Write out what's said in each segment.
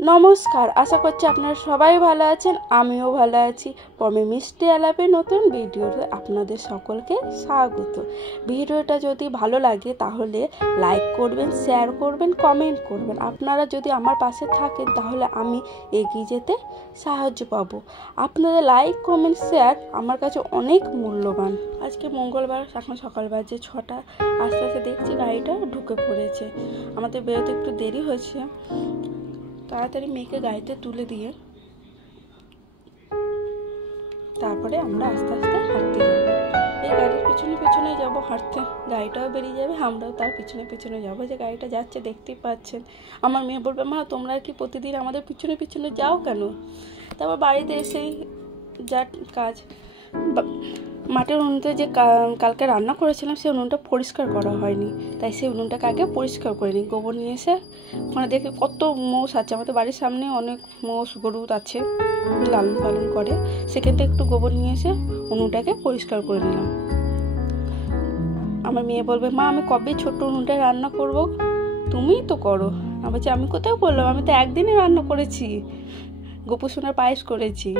নমস্কার, আশা করছি আপনারা সবাই ভালো আছেন। আমিও ভালো আছি। পমি মিষ্টি আলাপে নতুন ভিডিওতে আপনাদের সকলকে স্বাগত। ভিডিওটা যদি ভালো লাগে তাহলে লাইক করবেন, শেয়ার করবেন, কমেন্ট করবেন। আপনারা যদি আমার পাশে থাকেন তাহলে আমি এগিয়ে যেতে সাহায্য পাবো। আপনাদের লাইক, কমেন্ট, শেয়ার আমার কাছে অনেক মূল্যবান। আজকে মঙ্গলবার, এখন সকাল বাজে 6টা। আস্তে আস্তে দেখছি গাড়িটা ঢুকে পড়েছে। আমাদের বেরোতে একটু দেরি হয়েছে। তাড়াতাড়ি মেয়েকে গাড়িতে তুলে দিয়ে তারপরে আমরা আস্তে আস্তে হাঁটতে যাবো। এই গাড়ির পিছনে পিছনে যাবো হাঁটতে, গাড়িটাও বেরিয়ে যাবে, আমরাও তার পিছনে পিছনে যাবো। যে গাড়িটা যাচ্ছে দেখতেই পাচ্ছেন। আমার মেয়ে বলবে, মা তোমরা কি প্রতিদিন আমাদের পিছনে পিছনে যাও কেন? তারপর বাড়িতে এসেই যা কাজ, মাটির উনুনতে যে কালকে রান্না করেছিলাম সেই উনুনটা পরিষ্কার করা হয়নি, তাই সেই উনুনটাকে আগে পরিষ্কার করে নিই। গোবর নিয়ে এসে ওখানে দেখে কত মোষ আছে, আমাদের বাড়ির সামনে অনেক মোষ গরু আছে, লালন পালন করে। সেখান থেকে একটু গোবর নিয়ে এসে উনুনটাকে পরিষ্কার করে নিলাম। আমার মেয়ে বলবে, মা আমি কবে ছোট্ট উনুনটায় রান্না করব? তুমিই তো করো। আমি বলছি, আমি কোথাও বললাম, আমি তো একদিনই রান্না করেছি, গোপু সোনার পায়েস করেছি।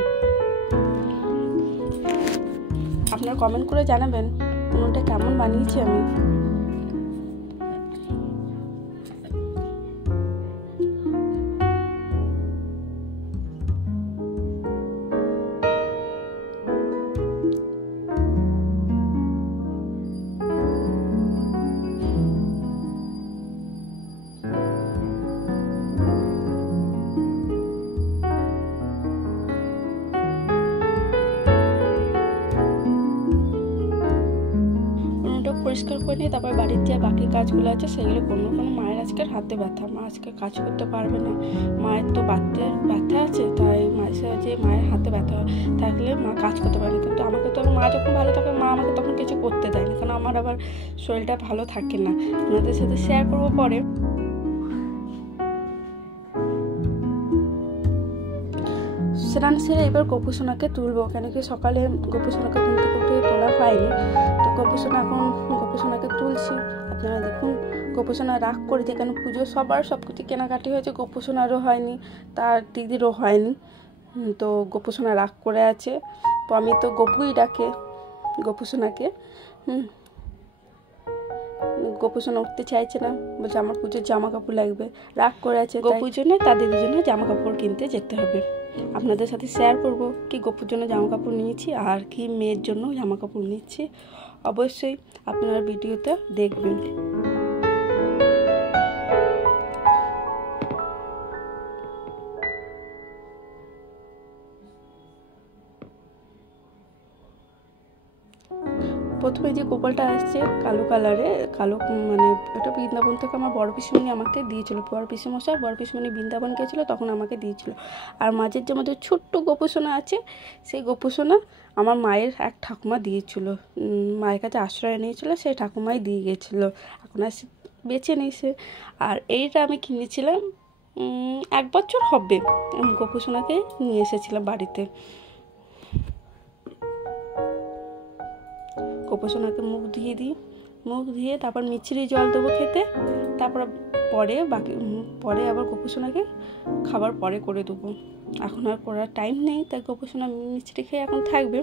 আপনারা কমেন্ট করে জানাবেন উনুনটা কেমন বানিয়েছি আমি। পরিষ্কার করে নিয়ে তারপর বাড়ির যে বাকি কাজগুলো আছে সেগুলো করবো। কারণ মায়ের আজকে হাতে ব্যথা, মা আজকে কাজ করতে পারবে না। মায়ের তো ব্যথা আছে, তাই মায়ের হাতে ব্যথা থাকলে মা কাজ করতে পারে না। কিন্তু আমাকে তো মা যখন ভালো থাকে মা আমাকে তখন কিছু করতে দেয় না, কারণ আমার আবার শরীরটা ভালো থাকে না। আপনাদের সাথে শেয়ার করবো পরে। স্নান সেরে এবার গোপু সোনাকে তুলবো, কেন কি সকালে গোপু সোনাকে ঘুম থেকে উঠে তোলা হয়নি। তো গোপু সোনাকে তুলছি। আপনারা দেখুন, গোপু সোনা রাগ করেছে, কেন পুজো সবার সব কিছু কেনাকাটি হয়েছে, গোপু সোনারও হয়নি, তার দিদিরও হয়নি। তো গোপু সোনা রাগ করে আছে। তো আমি তো গোপুই ডাকে গোপু সোনাকে। গোপু সোনা উঠতে চাইছে না, বলছে আমার পুজোর জামা কাপড় লাগবে, রাগ করে আছে। গোপুর জন্য তার দিদির জন্য জামা কাপড় কিনতে যেতে হবে। আপনাদের সাথে শেয়ার করব কি গোপুর জন্য জামা কাপড় নিয়েছি আর কি মেয়ের জন্য জামা কাপড় নিচ্ছি। অবশ্যই আপনারা ভিডিওতে দেখবেন। প্রথমে যে গোপালটা আসছে কালো কালারে, কালো মানে এটা বৃন্দাবন থেকে আমার বড় পিসিমণি আমাকে দিয়েছিল। বড় পিসিমশাই বড় পিসিমণি বৃন্দাবন গেছিলো, তখন আমাকে দিয়েছিল। আর মাঝের যে আমাদের ছোট্ট গোপু সোনা আছে, সেই গোপু সোনা আমার মায়ের এক ঠাকুমা দিয়েছিল, মায়ের কাছে আশ্রয় নিয়েছিল, সেই ঠাকুমাই দিয়ে গেছিলো। এখন আর বেঁচে নেই সে। আর এইটা আমি কিনেছিলাম 1 বছর হবে, গোপু সোনাকে নিয়ে এসেছিলাম বাড়িতে। গোপু সোনাকে মুখ ধুয়ে তারপর মিছরি জল দেবো খেতে। তারপর পরে আবার গোপু সোনাকে খাবার পরে করে দেবো। এখন আর করার টাইম নেই, তাই গোপু সোনা মিছরি খেয়ে এখন থাকবে।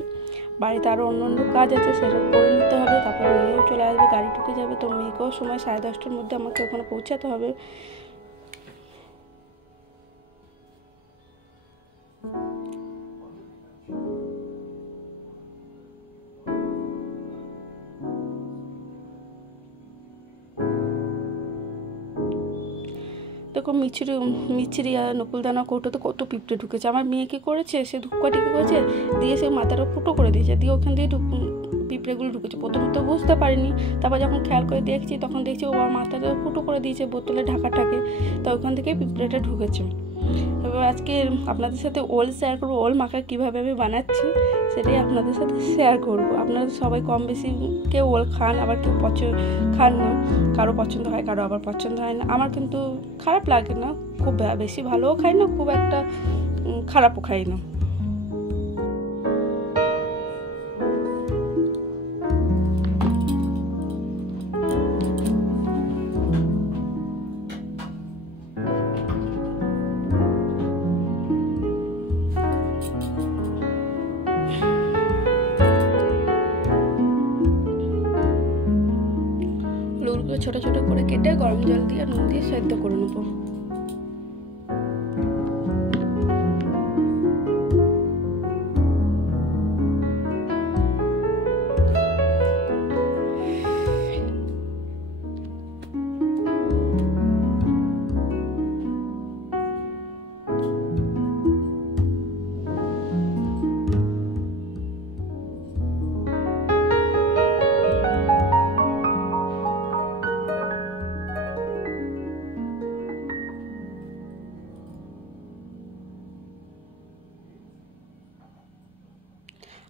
বাড়িতে আরও অন্য কাজ আছে, সেটা করে নিতে হবে। তারপর মেয়েও চলে আসবে, গাড়ি ঢুকে যাবে। তো মেয়েকেও সময় 10:30টার মধ্যে আমাকে ওখানে পৌঁছাতে হবে। দেখো মিছরি আর নকুলদানা কৌটোতে কত পিঁপড়ে ঢুকেছে। আমার মেয়ে কী করেছে, সে ধূপকাঠি কী করেছে দিয়ে সে মাথাটা ফুটো করে দিয়েছে, দিয়ে ওখান দিয়ে পিঁপড়েগুলো ঢুকেছে। প্রথমে তো বুঝতে পারিনি, তারপর যখন খেয়াল করে দেখছি তখন দেখছি ও মাথাটা ফুটো করে দিয়েছে বোতলে ঢাকাটাকে, তো ওখান থেকে পিঁপড়েটা ঢুকেছে। এবার আজকে আপনাদের সাথে ওল শেয়ার করবো, ওল মাখা কীভাবে আমি বানাচ্ছি সেটাই আপনাদের সাথে শেয়ার করবো। আপনারা সবাই কম বেশি কেউ ওল খান, আবার কেউ খান না। কারো পছন্দ হয়, কারো আবার পছন্দ হয় না। আমার কিন্তু খারাপ লাগে না, খুব বেশি ভালোও খাই না, খুব একটা খারাপও খাই না। ছোটো ছোটো করে কেটে গরম জল দিয়ে নুন দিয়ে সেদ্ধ করে নেবো।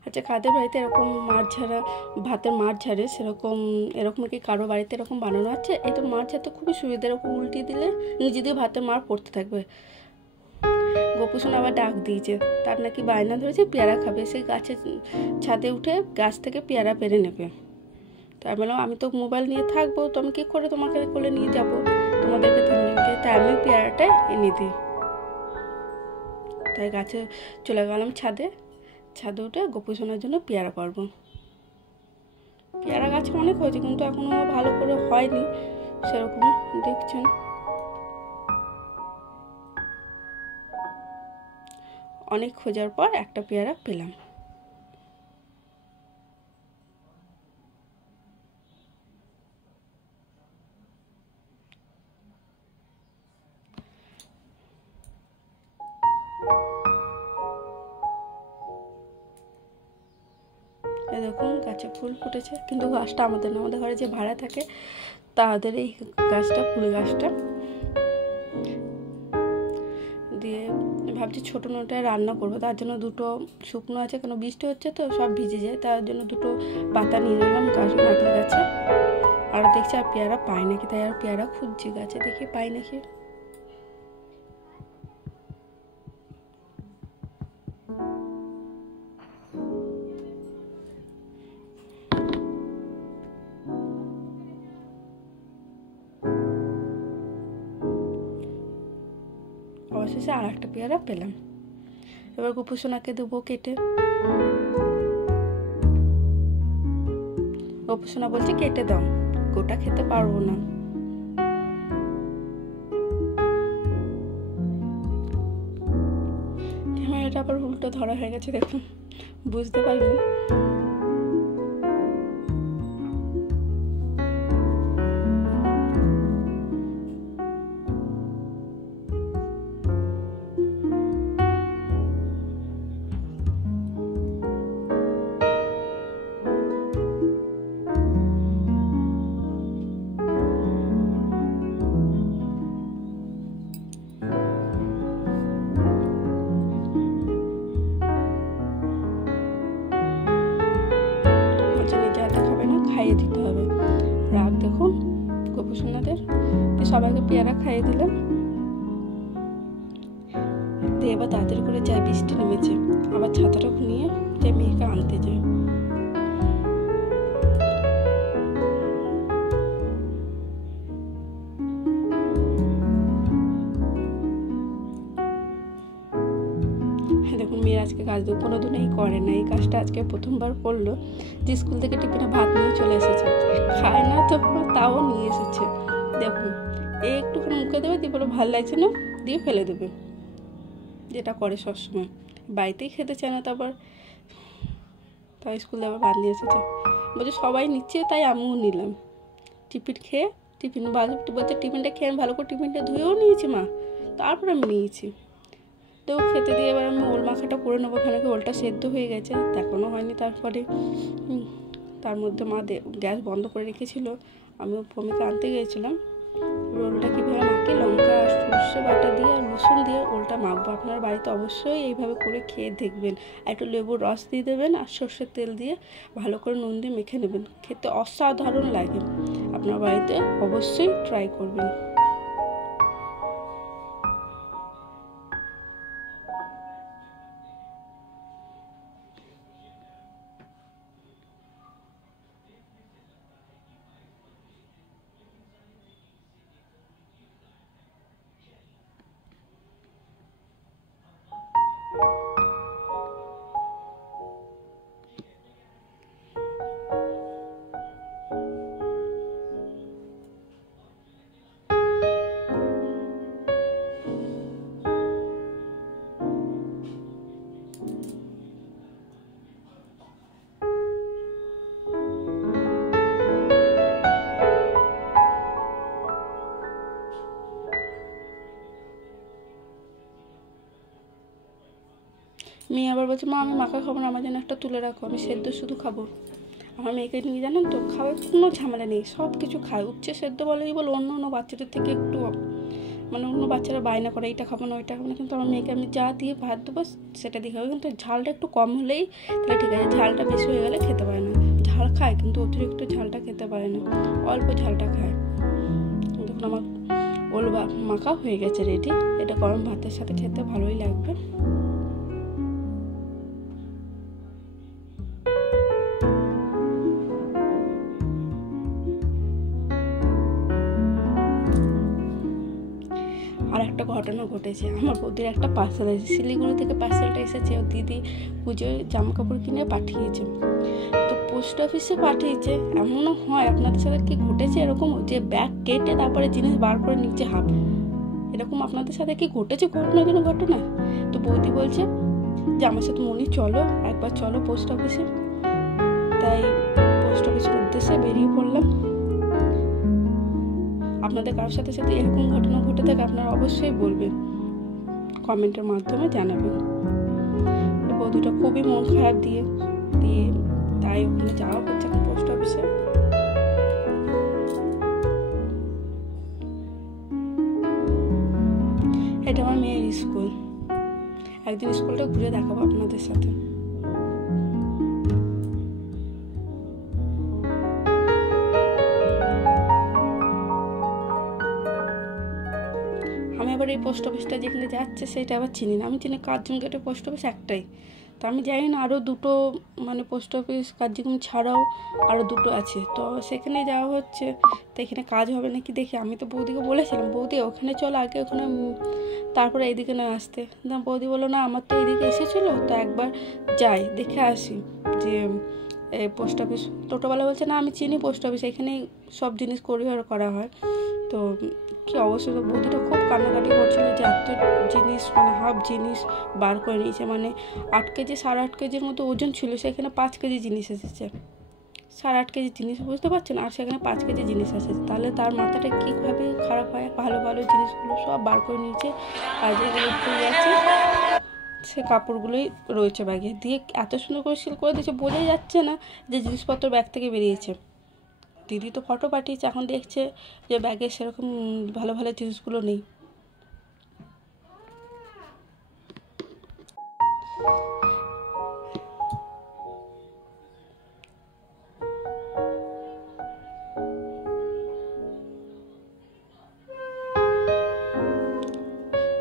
আচ্ছা, কাদের বাড়িতে এরকম মাছ ঝাড়া ভাতের মাছ ঝাড়ে সেরকম এরকম কি কারো বাড়িতে এরকম বানানো আছে? এটা মাছ ঝাড়তে খুবই সুবিধা, এরকম উল্টিয়ে দিলে নিজে দিয়ে ভাতের মার পড়তে থাকবে। গোপুসোনা আবার ডাক দিয়েছে, তার নাকি বায়না ধরেছে পেয়ারা খাবে, সেই গাছের ছাদে উঠে গাছ থেকে পেয়ারা পেরে নেবে। তাই বললাম আমি তো মোবাইল নিয়ে থাকবো, তো আমি কী করে তোমাকে কোলে নিয়ে যাবো তোমাদেরকে তিনজনকে, তাই আমি পেয়ারাটা এনে দিই। তাই গাছে চলে গেলাম ছাদে উঠে গোপুসোনার জন্য পেয়ারা পারবো। পেয়ারা গাছ অনেক হয়েছে কিন্তু এখনো ভালো করে হয়নি সেরকম, দেখছেন। অনেক খোঁজার পর একটা পেয়ারা পেলাম। দেখুন গাছে ফুল ফুটেছে, কিন্তু গাছটা আমাদের না, আমাদের ঘরে যে ভাড়া থাকে তাদের এই গাছটা, ফুল গাছটা। দিয়ে ভাবছি ছোটো নোটায় রান্না করবো, তার জন্য দুটো শুকনো আছে, কেন বৃষ্টি হচ্ছে তো সব ভিজে যায়, তার জন্য দুটো পাতা নিয়ে নিলাম নারকেল গাছে। আর দেখছি আর পেয়ারা পাই নাকি, তাই আর পেয়ারা খুঁজছি গাছে, দেখি পাই নাকি। অবশেষে আর একটা পেয়ারা পেলাম। এবার গোপুসোনাকে দেবো কেটে। গোপুসোনা বলছে কেটে দাও, গোটা খেতে পারবো না। ক্যামেরাটা আবার উল্টো ধরা হয়ে গেছে, দেখুন বুঝতে পারিনি। খাইয়ে দিতে হবে। রাগ দেখুন গোপুসোনাদের, সবাইকে পেয়ারা খাইয়ে দিলাম। দিয়ে এবার তাড়াতাড়ি করে যাই, বৃষ্টি নেমেছে, আবার ছাতাটা নিয়ে যে মেয়েকে আনতে যাই। দেখুন মেয়ের আজকে কাজ তো কোনোদিন এই করে না, এই কাজটা আজকে প্রথমবার করলো। যে স্কুল থেকে টিফিনে ভাত নিয়ে চলে এসেছে, খায় না তো তাও নিয়ে এসেছে। দেখুন এই একটুখানি মুখে দেবে, দিয়ে বলে ভালো লাগছে না, দিয়ে ফেলে দেবে, যেটা করে সবসময়। বাড়িতেই খেতে চায় না, তাই স্কুলে আবার ভাত নিয়ে এসেছে। বলছে সবাই নিচ্ছে তাই আমিও নিলাম। টিফিন খেয়ে বলছে টিফিনটা খেয়ে আমি ভালো করে টিফিনটা ধুয়েও নিয়েছি মা, তারপর আমি নিয়েছি। তো খেতে দিয়ে এবার আমি ওল মাখাটা করে নেবো, ওখানে ওলটা সেদ্ধ হয়ে গেছে, এখনও হয়নি। তার মধ্যে মা গ্যাস বন্ধ করে রেখেছিল, আমিও ভূমিকে আনতে গিয়েছিলাম। ওলটা কীভাবে মাখি, লঙ্কা আর সর্ষে বাটা দিয়ে আর রসুন দিয়ে ওলটা মাখবো। আপনার বাড়িতে অবশ্যই এইভাবে করে খেয়ে দেখবেন। একটু লেবুর রস দিয়ে দেবেন আর সর্ষের তেল দিয়ে ভালো করে নুন দিয়ে মেখে নেবেন, খেতে অসাধারণ লাগে। আপনার বাড়িতে অবশ্যই ট্রাই করবেন। মেয়ে আবার বলছে মা আমি মাখা খাবো না, আমার জন্য একটা তুলে রাখো, আমি সেদ্ধ শুধু খাবো। আমার মেয়েকে নিয়ে জানেন তো খাওয়ার কোনো ঝামেলা নেই, সব কিছু খায়, উচ্ছে সেদ্ধ বলেই বলো, অন্য অন্য বাচ্চাদের থেকে একটু মানে অন্য বাচ্চারা বায়না করে এইটা খাবো না ওইটা খাবো না, কিন্তু আমার মেয়েকে আমি যা দিয়ে ভাত দেবো সেটা দিয়ে খাবো, কিন্তু ঝালটা একটু কম হলেই তাহলে ঠিক আছে, ঝালটা বেশি হয়ে গেলে খেতে পারে না। ঝাল খায় কিন্তু অতিরিক্ত ঝালটা খেতে পারে না, অল্প ঝালটা খায়। দেখুন আমার ওল মাখা হয়ে গেছে রেডি, এটা গরম ভাতের সাথে খেতে ভালোই লাগবে। আর একটা ঘটনা ঘটেছে, আমার বৌদির একটা পার্সেল এসেছে, শিলিগুড়ি থেকে পার্সেলটা এসেছে, ও দিদি পুজোয় জামা কাপড় কিনে পাঠিয়েছে, তো পোস্ট অফিসে পাঠিয়েছে। এমনও হয় আপনাদের সাথে কি ঘটেছে এরকম, যে ব্যাগ কেটে তারপরে জিনিস বার করে নিচে হাফ, এরকম আপনাদের সাথে কি ঘটেছে কোনো ঘটনা? তো বৌদি বলছে যে আমার সাথে মনি চলো একবার, চলো পোস্ট অফিসে। তাই পোস্ট অফিসের উদ্দেশ্যে বেরিয়ে পড়লাম। আপনাদের কারোর সাথে সাথে এরকম ঘটনা ঘটে থাকে আপনারা অবশ্যই বলবেন, কমেন্টের মাধ্যমে জানাবেন। বৌদিটা খুবই মন খারাপ দিয়ে তাই ওখানে যাওয়া হচ্ছে এখন পোস্ট অফিসে। এটা আমার মেয়ের স্কুল, একদিন স্কুলটা ঘুরে দেখাবো আপনাদের সাথে। আমি আবার এই পোস্ট অফিসটা যেখানে যাচ্ছে সেটা আবার চিনি না, আমি চিনি কার্জন গেটের পোস্ট অফিস একটাই, তো আমি জানি না আরও দুটো মানে পোস্ট অফিস কার্যক্রম ছাড়াও আরও দুটো আছে, তো সেখানে যাওয়া হচ্ছে। তো এখানে কাজ হবে নাকি দেখি, আমি তো বৌদিকে বলেছিলাম বৌদি ওখানে চলো আগে, ওখানে তারপরে এইদিকে না আসতে, না বৌদি বললো না আমার তো এইদিকে এসেছিলো, তো একবার যাই দেখে আসি যে এই পোস্ট অফিস। টোটোওয়ালা বলছে না আমি চিনি পোস্ট অফিস, এখানেই সব জিনিস কোরিয়ার করা হয়। তো কি অবশ্যই বৌদিটা খুব কান্নাকাটি করছিল যে এত জিনিস মানে হাফ জিনিস বার করে নিয়েছে, মানে 8 কেজি 8.5 কেজির মতো ওজন ছিল, সেখানে 5 কেজি জিনিস এসেছে, 8.5 কেজি জিনিস, বুঝতে পারছেন, আর সেখানে 5 কেজি জিনিস এসেছে, তাহলে তার মাথাটা কীভাবে খারাপ হয়, ভালো ভালো জিনিসগুলো সব বার করে নিয়েছে, আর যেগুলো আছে সে কাপড়গুলোই রয়েছে ব্যাগে, দিয়ে এত সুন্দর করে সিল করে দিয়েছে বোঝাই যাচ্ছে না যে জিনিসপত্র ব্যাগ থেকে বেরিয়েছে। দিদি তো ফটো পাঠিয়েছে, এখন দেখছে যে ব্যাগে সেরকম ভালো ভালো জিনিসগুলো নেই।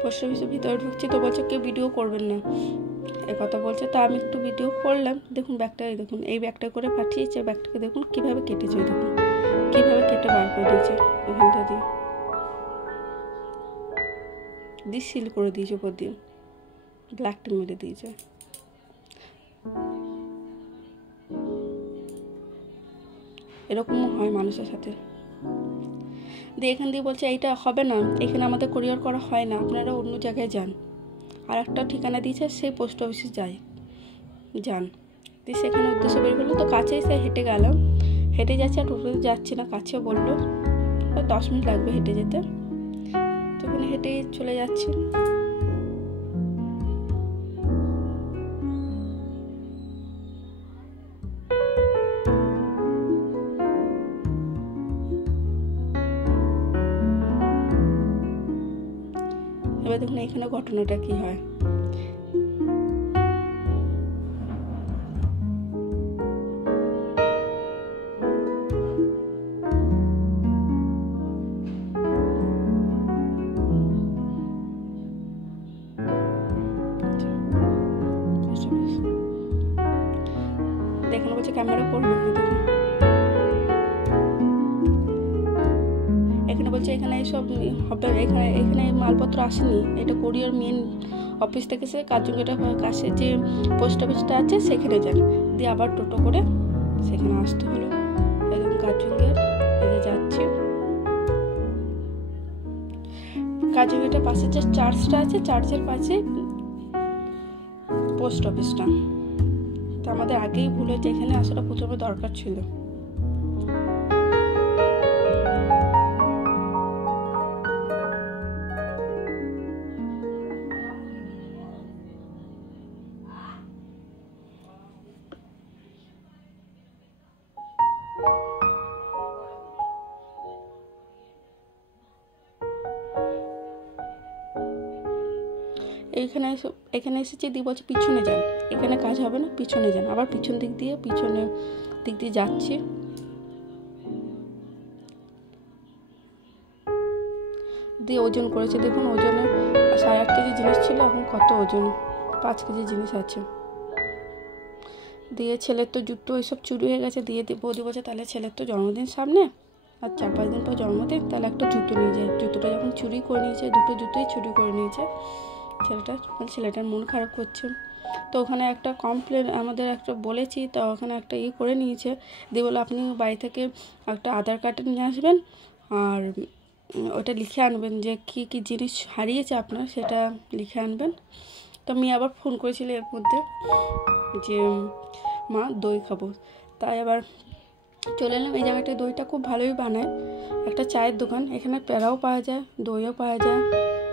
পোস্ট অফিসের ভিতরে ঢুকছি তো বলছে কেউ ভিডিও করবেন না, এ কথা বলছে, তো আমি একটু ভিডিও করলাম। দেখুন ব্যাগটা, দেখুন এই ব্যাগটা করে পাঠিয়েছে, ব্যাগটাকে দেখুন কীভাবে কেটেছে, দেখুন কীভাবে কেটে বার করে দিয়েছে, এখানটা দিয়ে সিল করে দিয়েছে, উপর দিয়ে ব্ল্যাকটা মেরে দিয়েছে। এরকমও হয় মানুষের সাথে। দিয়ে এখান দিয়ে বলছে এইটা হবে না, এখানে আমাদের কোরিয়ার করা হয় না, আপনারা অন্য জায়গায় যান। আর একটা ঠিকানা দিয়েছে, সেই পোস্ট অফিসে যান। দিয়ে সেখানে উদ্দেশ্যে বের করলো, তো কাছেই সে হেঁটে গেলাম, হেঁটে যাচ্ছে, আর টোটোতে যাচ্ছি না, কাছে বললো 10 মিনিট লাগবে হেঁটে যেতে, তো ওখানে হেঁটে চলে যাচ্ছি। এবার দেখুন এখানে ঘটনাটা কি হয়। এখানে বলছে ক্যামেরা করবেন না, দেখুন এখানে বলছে এখানে এইসব হবে, এখানে মালপত্র আসেনি, এটা কোরিয়ার মেন অফিস থেকে সে কার্যকরটা কাছে যে পোস্ট অফিসটা আছে সেখানে যান। দিয়ে আবার টোটো করে সেখানে আসতে হলো, একদম কার্যকর যাচ্ছি। কার্যকরটার পাশে যে চার্চটা আছে, চার্চের পাশে পোস্ট অফিসটা, তো আমাদের আগেই ভুল হয়েছে, এখানে আসাটা প্রথমে দরকার ছিল। এখানে এসেছি, দিয়ে বলছে পিছনে যান, এখানে কাজ হবে না, পিছনে যান। আবার পিছন দিক দিয়ে যাচ্ছি। দিয়ে ওজন করেছে, দেখুন ওজনে 8.5 কেজি জিনিস ছিল, এখন কত ওজন, 5 কেজি জিনিস আছে। দিয়ে ছেলের তো জুতো এইসব চুরি হয়ে গেছে, দিয়ে বৌদি বলছে তাহলে ছেলের তো জন্মদিন সামনে, আর 4-5 দিন পর জন্মদিন, তাহলে একটা জুতো নিয়ে যায়। জুতোটা যখন চুরি করে নিয়েছে, 2টো জুতোই চুরি করে নিয়েছে ছেলেটার মন খারাপ করছে। তো ওখানে একটা কমপ্লেন আমাদের একটা বলেছি, তো ওখানে একটা করে নিয়েছে। দিয়ে বলে আপনি বাড়ি থেকে একটা আধার কার্ড নিয়ে আসবেন, আর ওটা লিখে আনবেন যে কী কী জিনিস হারিয়েছে আপনার, সেটা লিখে আনবেন। তো আমি আবার ফোন করেছিল এর মধ্যে যে মা দই খাবো, তাই আবার চলে এলাম। এই জায়গাটায় দইটা খুব ভালোই বানায়, একটা চায়ের দোকান, এখানে প্যারাও পাওয়া যায়, দইও পাওয়া যায়।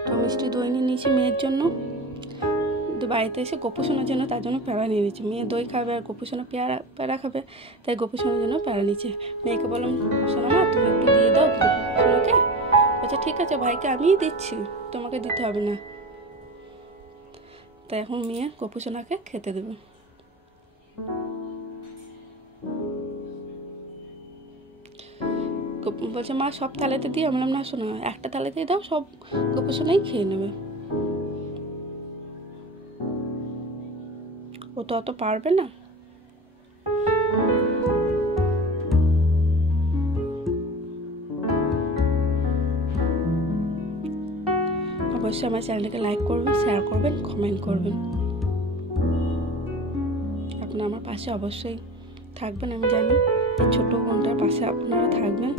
তো মিষ্টি দই নিয়ে নিয়েছি মেয়ের জন্য, তো বাড়িতে এসে গোপুসোনার জন্য তার জন্য প্যারা নিয়ে নিয়েছি। মেয়ে দই খাবে আর গোপুসোনা প্যারা খাবে, তাই গোপুসোনার জন্য প্যারা নিয়েছে। মেয়েকে বললাম সোনা মা তুমি একটু দিয়ে দাও গোপুসোনাকে। আচ্ছা ঠিক আছে ভাইকে আমিই দিচ্ছি, তোমাকে দিতে হবে না। তাই এখন মেয়ে গোপুসোনাকে খেতে দেবে। বলছে মা সব থালাতে দিয়ে, আমি বললাম না শোনা, একটা থালাতেই দাও, সব গোপুসোনাই খেয়ে নেবে। ও তো অত পারবে না। অবশ্যই আমার চ্যানেলটাকে লাইক করবেন, শেয়ার করবেন, কমেন্ট করবেন। আপনারা আমার পাশে অবশ্যই থাকবেন, আমি জানি এই ছোটো বোনটার পাশে আপনারা থাকবেন।